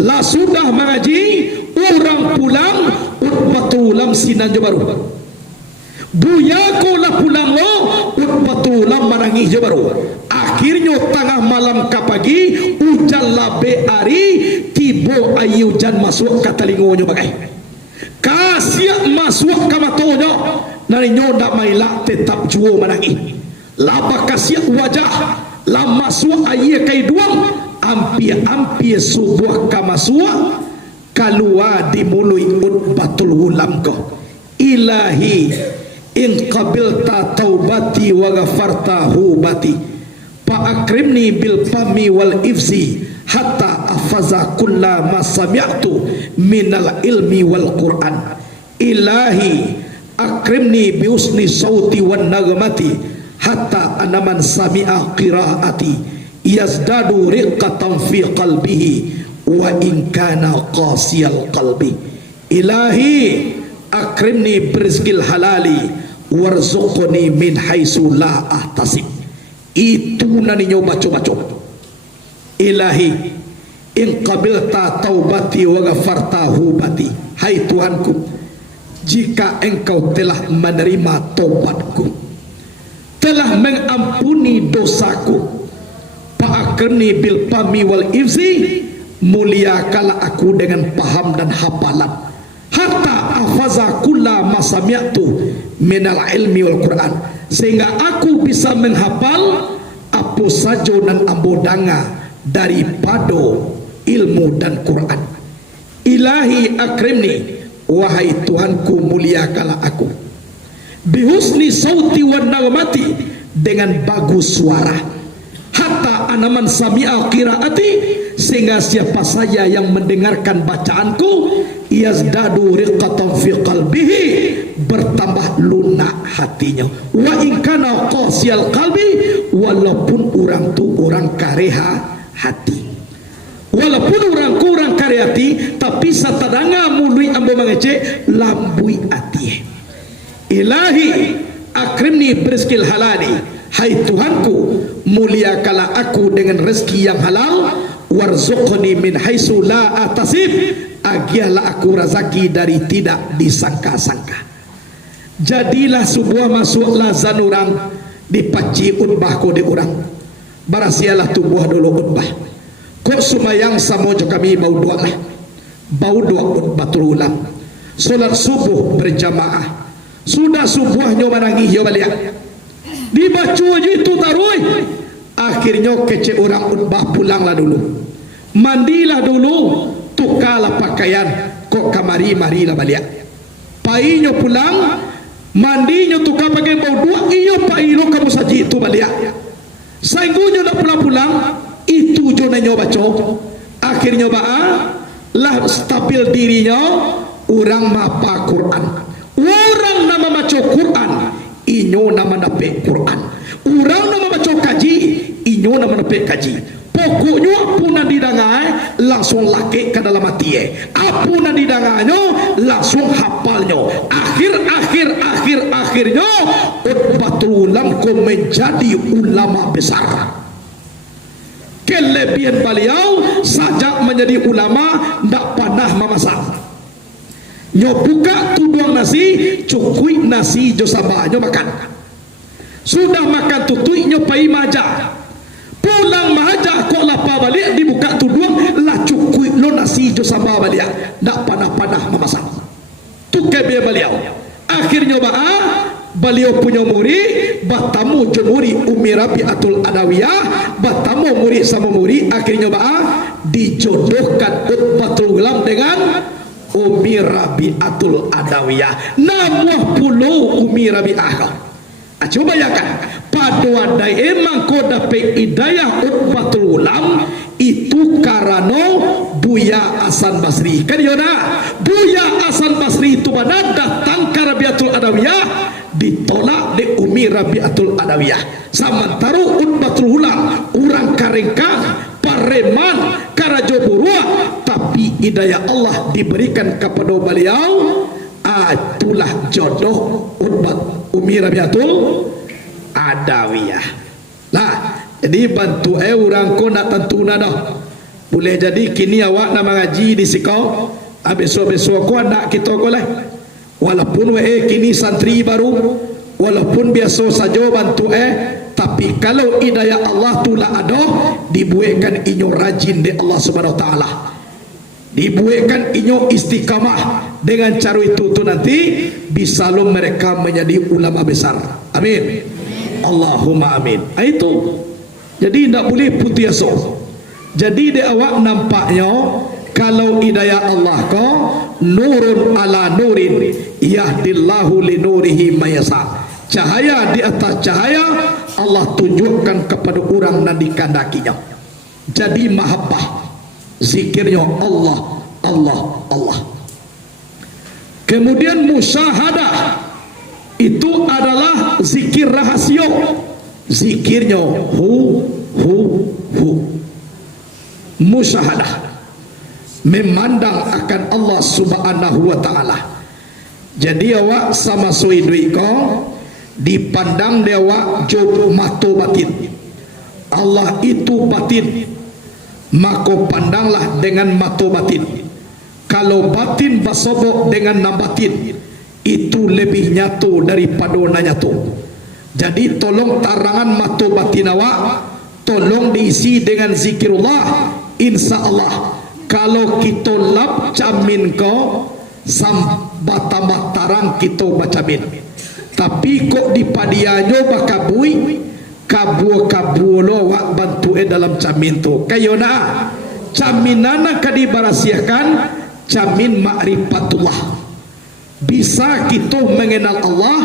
lah sudah mengaji orang pulang Batul Ulam sinan je baru buya ko lah pulang lo Batul Ulam manangi je baru akhirnya tengah malam ke pagi hujan labe hari tibo ayu hujan masuk ke telingonya bagai kasih masuk ke matonya nari nyoda mailak tetap juo manangi lapa kasih wajah la masuk ayah kai duang ampia sebuah kamasua keluar di mului Batul Ulam ko ilahi in qabilta taubati wa ghafarta hubati fa akrimni bil fami wal ifzi hatta afaza kulla ma sami'tu minal ilmi wal Qur'an ilahi akrimni bi usni sauti wan nagmati hatta anaman sami'a qiraati yazdadu riqqatan fi qalbihi wa in kana qasiyal qalbi ilahi akrimni birizqil halali warzuqni min haitsu la ahtasib itu nani nyoba baca ilahi in qabilta taubati wa ghafarta hubati hai Tuhanku jika engkau telah menerima taubatku ampuni dosaku, fa'akrni bil fahmi wal ifzi, muliakanlah aku dengan paham dan hafalan, hatta afaza kulla ma sami'tu minal ilmi wal Quran, sehingga aku bisa menghafal apa saja dan ambodanga daripada ilmu dan Quran. Ilahi akrimni, wahai Tuhanku muliakanlah aku, bihusni sauti wan nagmati, dengan bagus suara, hatta anaman sami'a qiraati, sehingga siapa saja yang mendengarkan bacaanku, yazdadu riqatan fi qalbihi, bertambah lunak hatinya, wa in kana qasiyal qalbi, walaupun orang tu orang kareha hati, walaupun orang kurang karya hati, tapi satadanga mului ambo mangece lambui hati. Ilahi akrimni berizkil halali, hai Tuhanku muliakanlah aku dengan rezeki yang halal, warzuqni min haitsu la atasib, agialah aku rezeki dari tidak disangka-sangka. Jadilah sebuah masuklah zanurang dipaci utbah ko di urang, barasialah tubuh dulu utbah kok sumayang samo jo kami bau dua lah, bau dua utbatul ulang, solat subuh berjamaah, sudah subuhnya manangi yo balik dibaca aja itu taruh, akhirnya kece orang utbah pulanglah dulu, mandilah dulu, tukarlah pakaian, kok kamari marilah balik, painya pulang, mandinya tukar pakaian bau dua, iyo pailo kamu saji itu balik, sainggunya dah pulang-pulang, itu jonanya baca, akhirnya lah stabil dirinya, orang mapa Quran, orang nama baca Quran, inyo nama dapet Quran, orang nama baca kaji, inyo nama dapet kaji. Pokoknya apuna didangai langsung laki ke dalam hati, apuna didanganya langsung hafalnya, akhirnya Utbatul Ulam ko menjadi ulama besar. Kelebihan beliau sajak menjadi ulama ndak pernah memasak, nyo buka tuduang nasi, cukui nasi jo sabah nyo makan, sudah makan tutui nyo pai maja, pulang maja kok lapa balik dibuka tuduang lah cukui lo nasi jo sabah balik, ndak pernah memasak. Tu kelebihan beliau. Akhirnya beliau punya murid, batamu jumuri Umi Rabi'atul Adawiyah, batamu murid sama murid, akhirnya dijodohkan Utbatul Ulam dengan Umi Rabi'atul Adawiyah. Nama puluh Umi Rabi'ah. Coba bayangkan, pada wadai emang kau dapat hidayah Utbatul Ulam itu karena Buya Hasan Basri. Kan yona, Buya Hasan Basri itu mana datang ke Rabi'atul Adawiyah, ditolak di Umi Rabi'atul Adawiyah. Sementara Utbatul Ulam orang Karengkang, Pareman, Karajoburua, tapi hidayah Allah diberikan kepada beliau, itulah jodoh Umi Rabi'atul Adawiyah. Nah, jadi bantu orang ko nak tentu dah. Boleh jadi kini awak nak mengaji di sikau, besok-besok ko nak kita ko lah. Walaupun kini santri baru, walaupun biasa saja bantu tapi kalau hidayah Allah tulah ada, dibuatkan inyo rajin di Allah Subhanahu Wa Taala, dibuatkan inyo istiqamah, dengan cara itu nanti bisa lo mereka menjadi ulama besar. Amin. Allahumma amin. Itu jadi tidak boleh putus asa. Jadi dia awak nampaknya kalau hidayah Allah ko nurun ala nurin yahdillahu li nurihi mayasa, cahaya di atas cahaya Allah tunjukkan kepada orang yang dikandakinya. Jadi mahabbah zikirnya Allah Allah Allah. Kemudian musyahadah itu adalah zikir rahasia, zikirnya hu. Musyahadah memandang akan Allah Subhanahu Wa Taala. Jadi awak sama suidui ko dipandang dewa job mato batin, Allah itu batin, maka pandanglah dengan mato batin. Kalau batin basobok dengan nambatin, itu lebih nyatu daripada nanyatu. Jadi tolong tarangan mata batin awak, tolong diisi dengan zikirullah. Insya Allah kalau kita lap camin ko sambat tarang kita bacamin. Tapi kok di padianyo bakabui kabuo lo wak bantu dalam camin tu. Kayo na caminana kadi barasiakan camin ma'rifatullah. Bisa kita mengenal Allah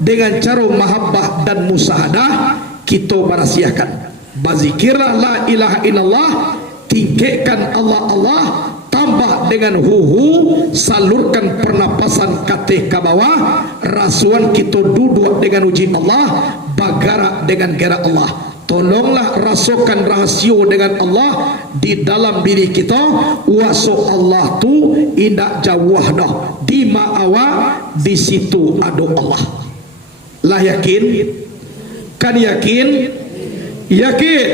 dengan cara mahabbah dan musahadah. Kita barasiakan bazikirlah la ilaha illallah, tinggikan Allah, tambah dengan huhu, salurkan pernapasan kate ke bawah, rasuan kita duduk dengan uji Allah, bagara dengan gerak Allah. Tolonglah rasakan rahsia dengan Allah di dalam diri kita. Waso Allah tu indak jauh dah, di ma'awa di situ ada Allah. Lah yakin? Kan yakin? Yakin?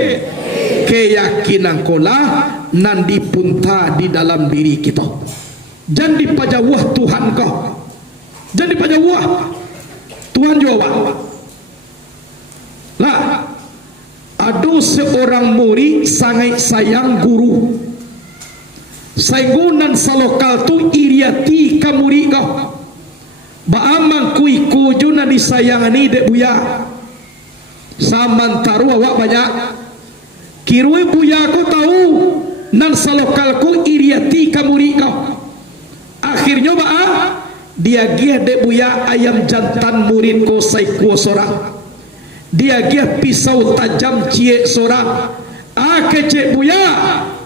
Keyakinan kolah nan dipunta di dalam diri kita. Jangan dipajawah Tuhan kau. Jangan dipajawah Tuhan jawab. Lah, ada seorang murid sangat sayang guru. Saingunan salokal tu iriati ka murid kau. Baamang kui kujuna disayangani dek buya. Samantaru awak banyak. Kirui buya aku tahu nan salokalku iriati ka murid kau. Akhirnya dia gih dek buya ayam jantan murid ko saikuo sorang. Dia gih pisau tajam cie sorang. Kecek buya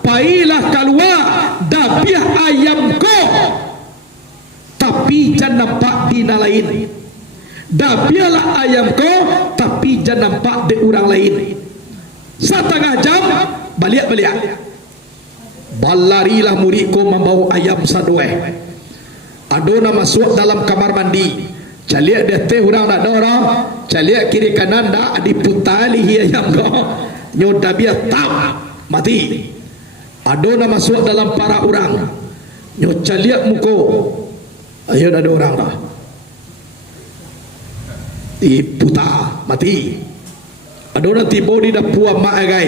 pailah keluar dapiah ayam ko, tapi jangan nampak di lain. Dapiahlah ayam ko, tapi jangan nampak di orang lain. Setengah jam balik. Balarilah murid ko membawa ayam sadue. Adona masuk dalam kamar mandi. Caliak dia teh orang nak dorong, caliak kiri kanan dah diputali ayam ko. Nyoda biar tam mati. Adona masuk dalam para orang. Nyo caliak muko. Ayo ada orang dah. Diputar mati. Adona tibo di dapur mak agai.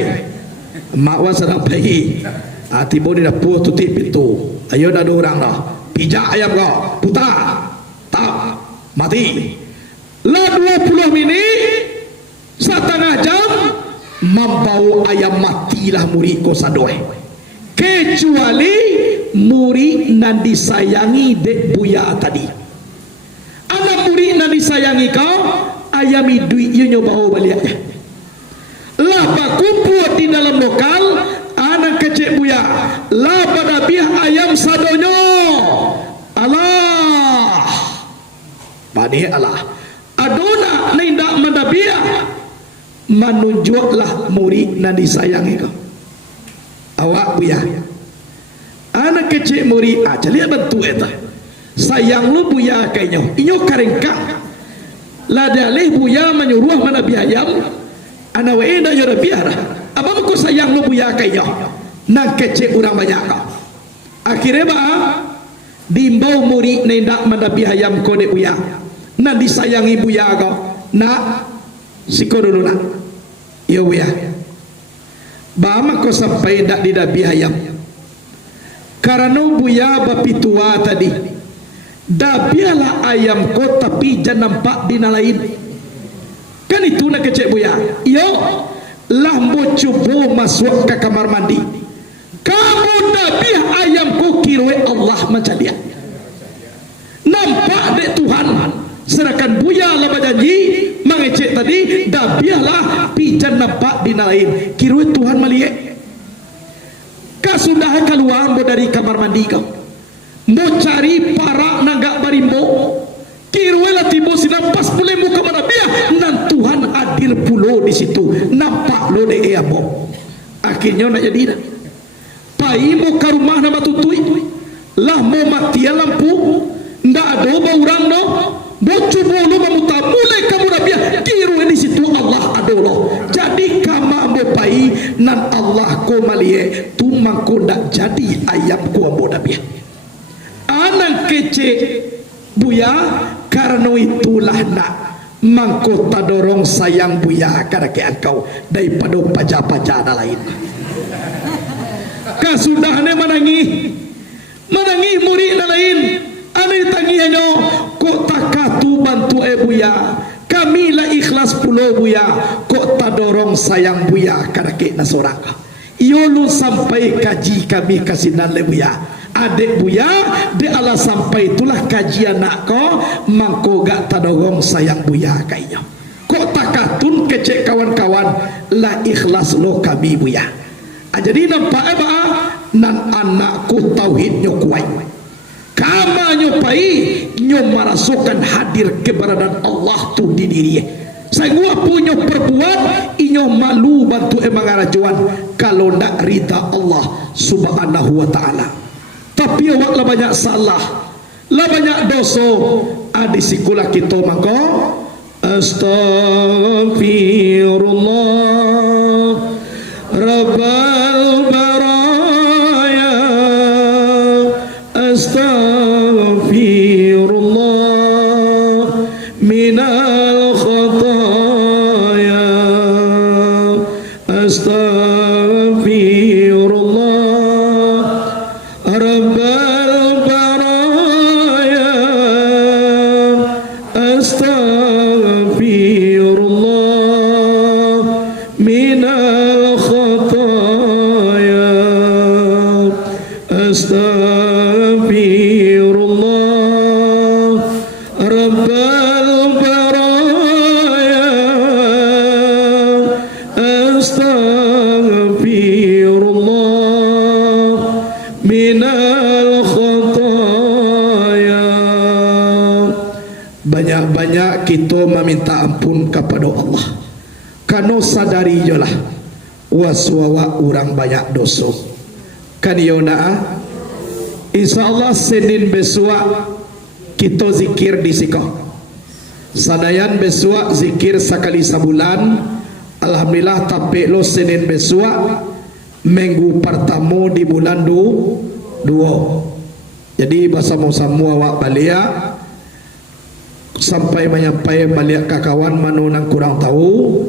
Mak wan sedang pergi. Tibo di dapur tutup pintu. Ayo ada orang dah. Pijak ayam kau, putar. Tak mati. Lah 20 minit, setengah jam membau ayam matilah murid ko sadoe. Kecuali murid nan disayangi dek buya tadi. Anak murid nan disayangi kau, ayam duit you nyoba baliknya. Lah bakumpul di dalam lokal, anak kecil buya. Lah pada biah ayam sadonyo. Allah. Bani Allah. Adona nindak madabiah. Menunjuklah murid nan disayangi kau. Awak buya. Anak kecil murid lihat bantu eta. Sayang lu buya kayaknya. Inyo karengka. Lah dalih buya menyuruh mana biayam. Ana wae dah yo biar. Abang ku sayang lu buya kayaknya. Nak kecil orang banyak kau. Akhirnya dimbau murid nindak mana biayam ko de buya. Nan disayangi buya kau. Nak siko dulu nak. Yo buya. Bama ko sampai dak di dabi ayam. Karena buya bapi tua tadi. Dabialah ayam ko tapi jangan nampak di lain. Kan itu nak kecek buya. Yo, lah mo cubo masuk ke kamar mandi. Kamu dabiah ayam ko kirwe Allah macam dia. Nampak dek Tuhan. Sedangkan buya lah berjanji mengecek tadi dabiahlah pijan nampak di lain. Kirwe Tuhan melihat. Kau sudah keluar dari kamar mandi kau. Mau cari para nanggak barimbo. Kirwe lah tibo sinampas boleh muka mana biar nan Tuhan adil pulo di situ. Nampak lo de eabo. Akhirnya nak jadi dah. Pai mau ke rumah nama tutui. Lah mau mati lampu. Ndak ada orang no. Bocor bolu memutar mulai kamu nabiah kiru di situ Allah adalah. Jadi kamu mopai nan Allah ko malie tu mangko ndak jadi ayam ko ambo nabiah. Anak kece buya karena itulah nak mangko tadorong sayang buya kada ke engkau daripada paja-paja lain. Kasudahnya menangi murid lain ane tangihanyo kok takatu bantu buya kami lah ikhlas pulau buya kok tadorong sayang buya kada ke nasoraka iyo lu sampai kaji kami kasinan le buya adik buya de ala sampai itulah kajian nak ko mangko gak tadorong sayang buya kainya kok takatun kecek kawan-kawan lah ikhlas lo kami buya. Jadi nampak nan anakku tauhid nyo kuat. Kama nyo pai nyo merasukan hadir keberadaan Allah tu di diri. Saya punya perbuat inyo malu bantu mangarajuan kalau nak rida Allah subhanahu wa ta'ala. Tapi awak lah banyak salah, lah banyak dosa. Adi sikulah kita mangko astaghfirullah Rabbal baraya astaghfirullah minal khataya astaghfirullah Rabbal baraya astaghfirullah minal astaghfirullah Rabbal baraya astaghfirullah minal khataya. Banyak-banyak kita meminta ampun kepada Allah karena sadari jelah waswawa orang banyak dosa kan yona. InsyaAllah Senin besok kita zikir di siko. Sadayan besok zikir sekali sebulan. Alhamdulillah tapi lo Senin besok minggu pertama di bulan 2. Jadi bersama-sama awak balik sampai menyampai balik kawan manunang kurang tahu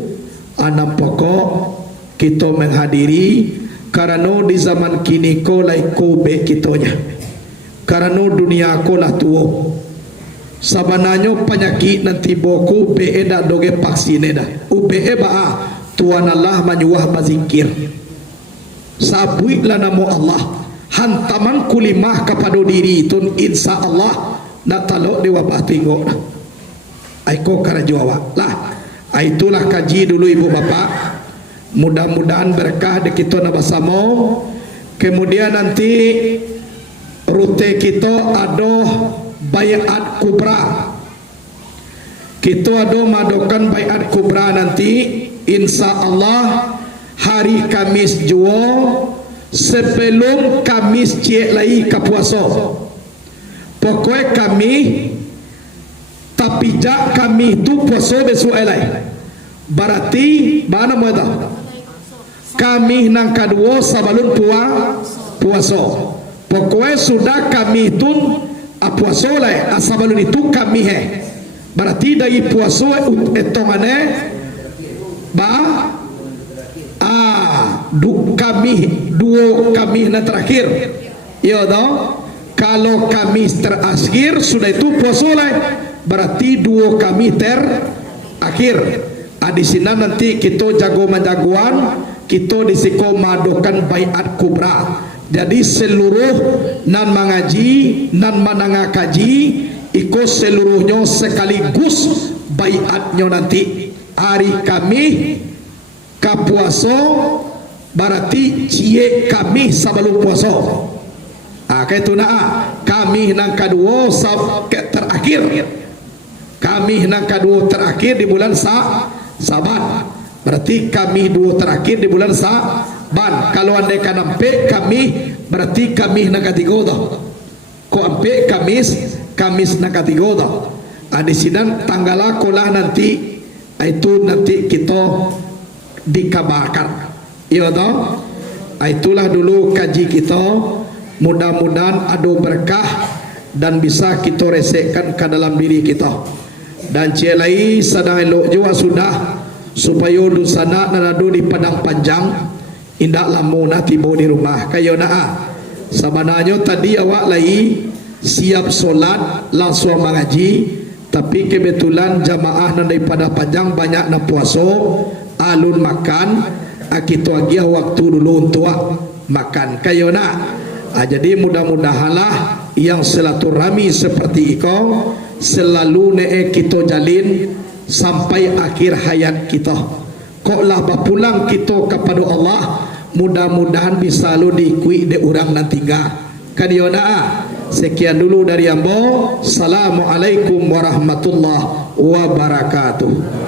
anak pokok kita menghadiri karena di zaman kini ko lai ko be kitonya. Karena dunia ko lah tuo. Sabananyo penyakit nanti boku be eda doge vaksin eda. Ube eba Tuhan Allah menyuah bazikir. Sabui lah namo Allah. Hantaman kulimah kepada diri itu insya Allah nak talok di wabah tinggal. Aiko karajuawa lah. Itulah kaji dulu ibu bapak. Mudah-mudahan berkah di kita nabasamo. Kemudian nanti rute kita ada bayat kubra. Kita ada madokan bayat kubra nanti insya Allah hari Kamis jua sebelum Kamis cik lagi ke puasa. Pokoknya kami tapi jak kami itu puasa besok elai. Berarti mana muda? Kami nang kedua sebelum puasa. Pokoknya sudah kami itu puasa lah. Sebelum itu kami berarti dari puasa etongane dua kami na terakhir. Ya toh. Kalau kami terakhir sudah itu puasa lah. Berarti dua kami terakhir. Di sini nanti kita jago menjagoan, kita disiko madokan bayat kubra. Jadi seluruh nan mengaji, nan menanga kaji, ikut seluruhnya sekaligus bayatnya nanti. Hari kami kapuaso, berarti cie kami sebelum puasa. Kayak itu kami nang kedua terakhir. Kami nang kedua terakhir di bulan Saban. Berarti kami dua terakhir di bulan Saban. Kalau andai kan ampe kami berarti kami nak ketiga dah. Ko ampe Kamis nak ketiga dah. Di sini tanggal akulah nanti itu nanti kita dikabarkan. Iya dah. Itulah dulu kaji kita. Mudah-mudahan ada berkah dan bisa kita resekkan ke dalam diri kita. dan celai sadai lo jua sudah supaya du sana naradu di Padang Panjang indak lamu na tibo di rumah kayo na sebenarnya tadi awak lagi siap solat langsung mengaji, tapi kebetulan jamaah nan daripada Panjang banyak na puaso alun makan kita lagi waktu dulu untuk makan kayo na. Jadi mudah-mudahanlah yang silaturahmi seperti itu selalu kita jalin sampai akhir hayat kita. Koklah berpulang kita kepada Allah, mudah-mudahan bisa lu diikui de orang nanti kan yona. Sekian dulu dari ambo. Assalamualaikum warahmatullahi wabarakatuh.